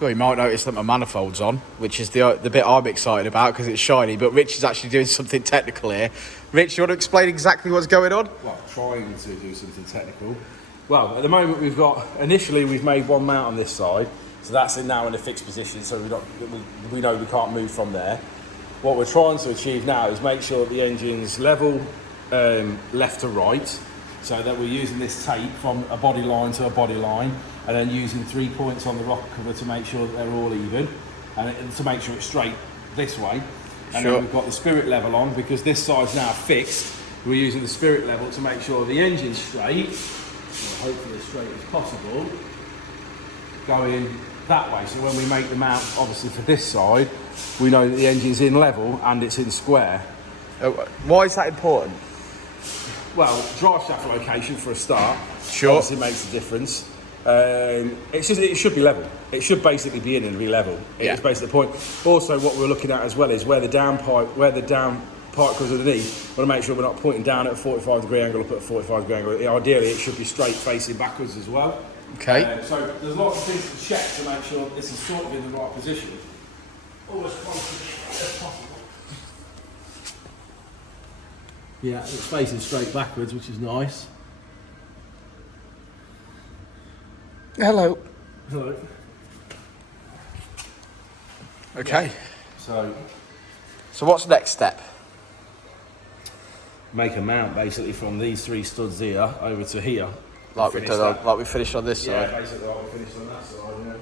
Well, you might notice that my manifold's on, which is the bit I'm excited about because it's shiny, but Rich is actually doing something technical here. Rich, you want to explain exactly what's going on? Well, trying to do something technical. Well, at the moment initially we've made one mount on this side, so that's now in a fixed position, so we know we can't move from there. What we're trying to achieve now is make sure that the engine's level left to right, so that we're using this tape from a body line to a body line, and then using 3 points on the rocker cover to make sure that they're all even, and to make sure it's straight this way. And then we've got the spirit level on, because this side's now fixed. We're using the spirit level to make sure the engine's straight, or hopefully as straight as possible, going that way. So when we make the mount, obviously for this side, we know that the engine's in level and it's in square. Why is that important? Well, drive shaft location for a start. Sure. Obviously makes a difference. It should be level. It should basically be in and be level. It's basically the point. Also, what we're looking at as well is where the down part goes underneath. We want to make sure we're not pointing down at a 45-degree angle, up at a 45-degree angle. Ideally, it should be straight facing backwards as well. Okay. So there's lots of things to check to make sure this is sort of in the right position. Always as possible. Yeah, it's facing straight backwards, which is nice. Hello. Hello. Okay. So what's the next step? Make a mount basically from these 3 studs here over to here. Like we finished on this side. Yeah, basically like we finished on that side, yeah.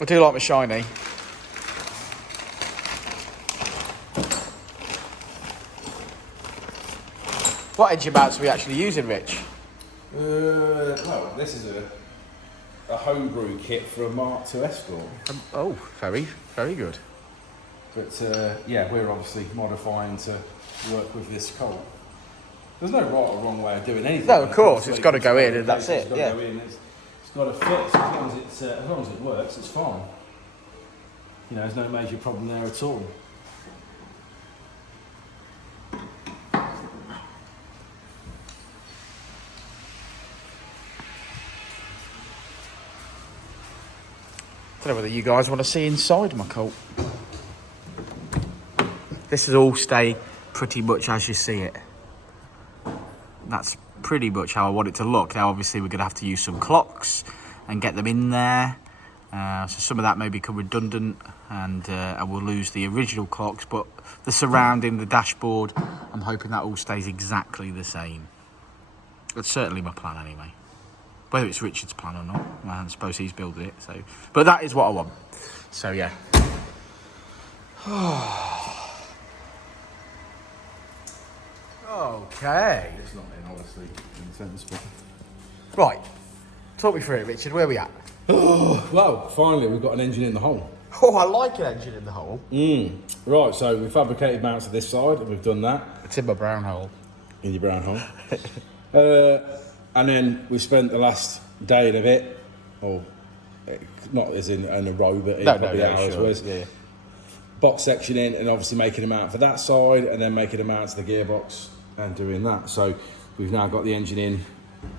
I do like my shiny. What engine mounts are we actually using, Rich? Well, this is a homebrew kit for a Mark II Escort. Oh, very, very good. But yeah, we're obviously modifying to work with this Colt. There's no right or wrong way of doing anything. No, of course, it's got to go in and that's it. It's got to go in. It's got to fit. So as long as it works, it's fine. You know, there's no major problem there at all. I don't know whether you guys want to see inside my Colt. This is all stay pretty much as you see it. That's pretty much how I want it to look. Now obviously we're going to have to use some clocks and get them in there. So some of that may become redundant and we'll lose the original clocks, but the surrounding, the dashboard, I'm hoping that all stays exactly the same. That's certainly my plan anyway. Whether it's Richard's plan or not, I suppose he's building it. So, but that is what I want. So yeah. Okay. It's not in, obviously, in the sentence, but... Right. Talk me through it, Richard. Where are we at? Well, finally we've got an engine in the hole. Oh, I like an engine in the hole. Right, so we fabricated mounts to this side, and we've done that. It's in my brown hole. In your brown hole. And then we spent the last day and a bit, or not as in a row, but in probably hours worth. Yeah. Box section in, and obviously making a mount for that side, and then making a mount to the gearbox and doing that. So we've now got the engine in,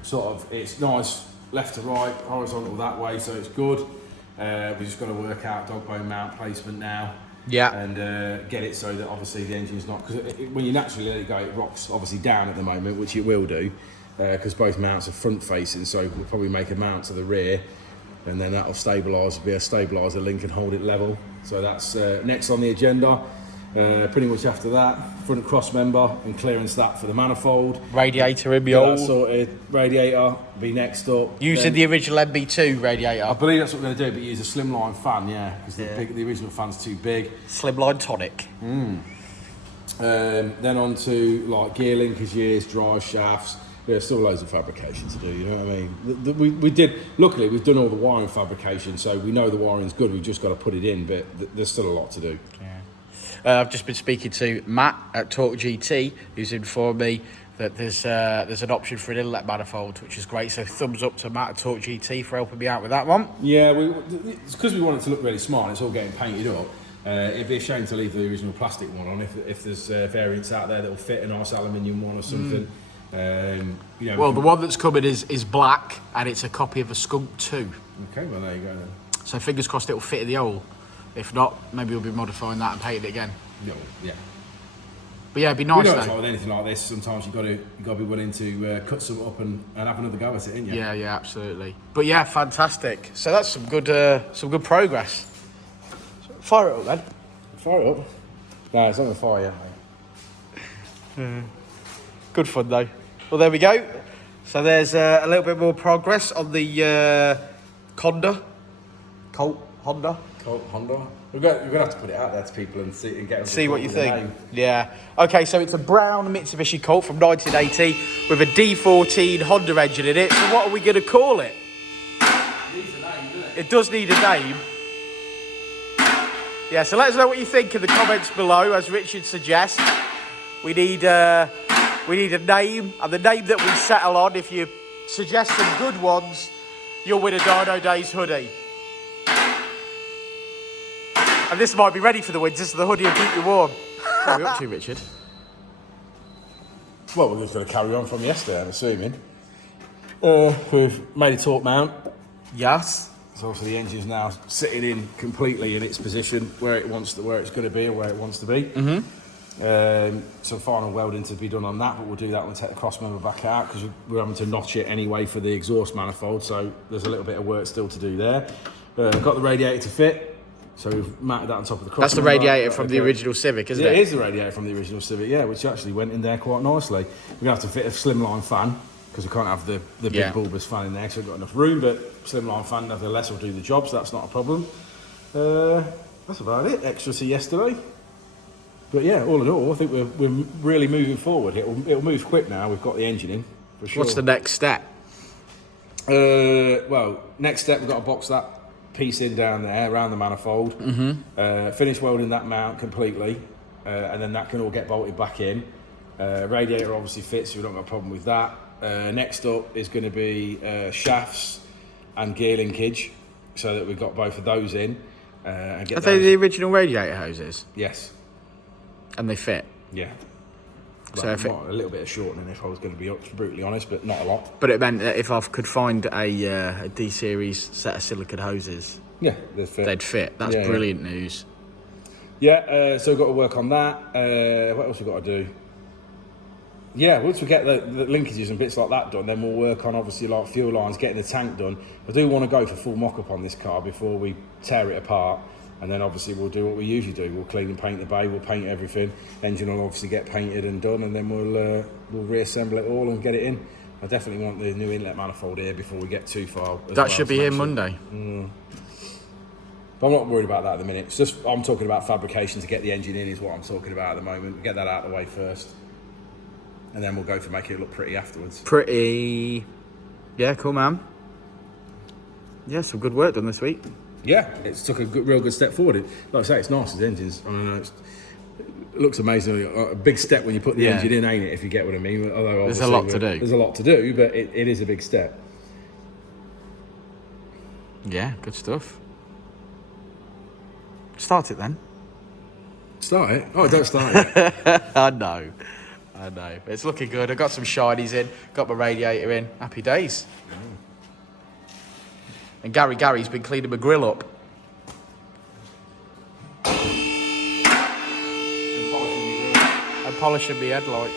sort of, it's nice, left to right, horizontal that way, so it's good. We just got to work out dog bone mount placement now. Yeah. And get it so that obviously the engine's not, because when you naturally let it go, it rocks obviously down at the moment, which it will do. Because both mounts are front facing, so we'll probably make a mount to the rear, and then that'll stabilise, be a stabiliser link and hold it level. So that's next on the agenda. Pretty much after that, front cross member and clearance that for the manifold. Radiator in the old. Sorted. Radiator be next up. Using the original MB2 radiator. I believe that's what we're going to do, but use a slimline fan, yeah, because the original fan's too big. Slimline tonic. Then on to like gear linkage gears, drive shafts. There's still loads of fabrication to do, you know what I mean? We did, luckily we've done all the wiring fabrication, so we know the wiring's good, we've just got to put it in, but there's still a lot to do. Yeah. I've just been speaking to Matt at Talk GT, who's informed me that there's an option for an inlet manifold, which is great, so thumbs up to Matt at Talk GT for helping me out with that one. Yeah, it's because we want it to look really smart, it's all getting painted up. It'd be a shame to leave the original plastic one on if there's variants out there that will fit a nice aluminium one or something. You know, Well, the one that's coming is black, and it's a copy of a Skunk 2. Okay, well there you go then. So fingers crossed it'll fit in the hole. If not, maybe we'll be modifying that and painting it again. No, yeah. But yeah, it'd be nice. We know though. it's like with anything like this. Sometimes you got to be willing to cut some up and have another go at it, ain't you? Yeah, yeah, absolutely. But yeah, fantastic. So that's some good progress. Fire it up then. Fire it up. No, it's not going to fire yet. Good fun though. Well, there we go. So there's a little bit more progress on the Colt Honda. Colt Honda. We're going to have to put it out there to people and get them to See what you call it a think. name. Yeah. Okay, so it's a brown Mitsubishi Colt from 1980 with a D14 Honda engine in it. So what are we going to call it? It needs a name, doesn't it? It does need a name. Yeah, so let us know what you think in the comments below, as Richard suggests. We need a name, and the name that we settle on, if you suggest some good ones, you'll win a Dynodaze hoodie. And this might be ready for the winter, so the hoodie will keep you warm. What are we up to, Richard? Well, we're just going to carry on from yesterday, I'm assuming. We've made a torque mount. Yes. So obviously the engine's now sitting in completely in its position where it's going to be or where it wants to be. Some final welding to be done on that, but we'll do that when we take the cross member back out, because we're having to notch it anyway for the exhaust manifold, so there's a little bit of work still to do there. Got the radiator to fit, so we've mounted that on top of the cross That's the member. radiator from the original Civic, isn't it? It is the radiator from the original Civic, yeah, which actually went in there quite nicely. We're going to have to fit a slimline fan, because we can't have the big bulbous fan in there, because we've got enough room, but slimline fan nevertheless will do the job, so that's not a problem. That's about it, extra to yesterday. But yeah, all in all, I think we're really moving forward. It'll move quick now. We've got the engine in, for sure. What's the next step? Well, next step, we've got to box that piece in down there around the manifold. Finish welding that mount completely, and then that can all get bolted back in. Radiator obviously fits, so we don't got a problem with that. Next up is going to be shafts and gear linkage, so that we've got both of those in. And get Are they the original radiator hoses? Yes. And they fit? Yeah. So if a little bit of shortening if I was going to be brutally honest, but not a lot. But it meant that if I could find a D-series set of silicone hoses, yeah, they'd fit. That's brilliant news. Yeah, so we've got to work on that. What else we've got to do? Yeah, once we get the linkages and bits like that done, then we'll work on obviously like fuel lines, getting the tank done. I do want to go for full mock-up on this car before we tear it apart. And then obviously we'll do what we usually do. We'll clean and paint the bay, we'll paint everything. Engine will obviously get painted and done, and then we'll reassemble it all and get it in. I definitely want the new inlet manifold here before we get too far. That should be here Monday. But I'm not worried about that at the minute. It's just, I'm talking about fabrication to get the engine in is what I'm talking about at the moment. Get that out of the way first. And then we'll go for making it look pretty afterwards. Pretty. Yeah, cool, man. Yeah, some good work done this week. Yeah, it's took a real good step forward. Like I say, it's nice as engines. I mean, it looks amazing. A big step when you put the engine in, ain't it? If you get what I mean. Although there's a lot to do. There's a lot to do, but it is a big step. Yeah, good stuff. Start it then. Start it? Oh, don't start it. I know. It's looking good. I got some shinies in. Got my radiator in. Happy days. And Gary's been cleaning my grill up. And polishing my headlights.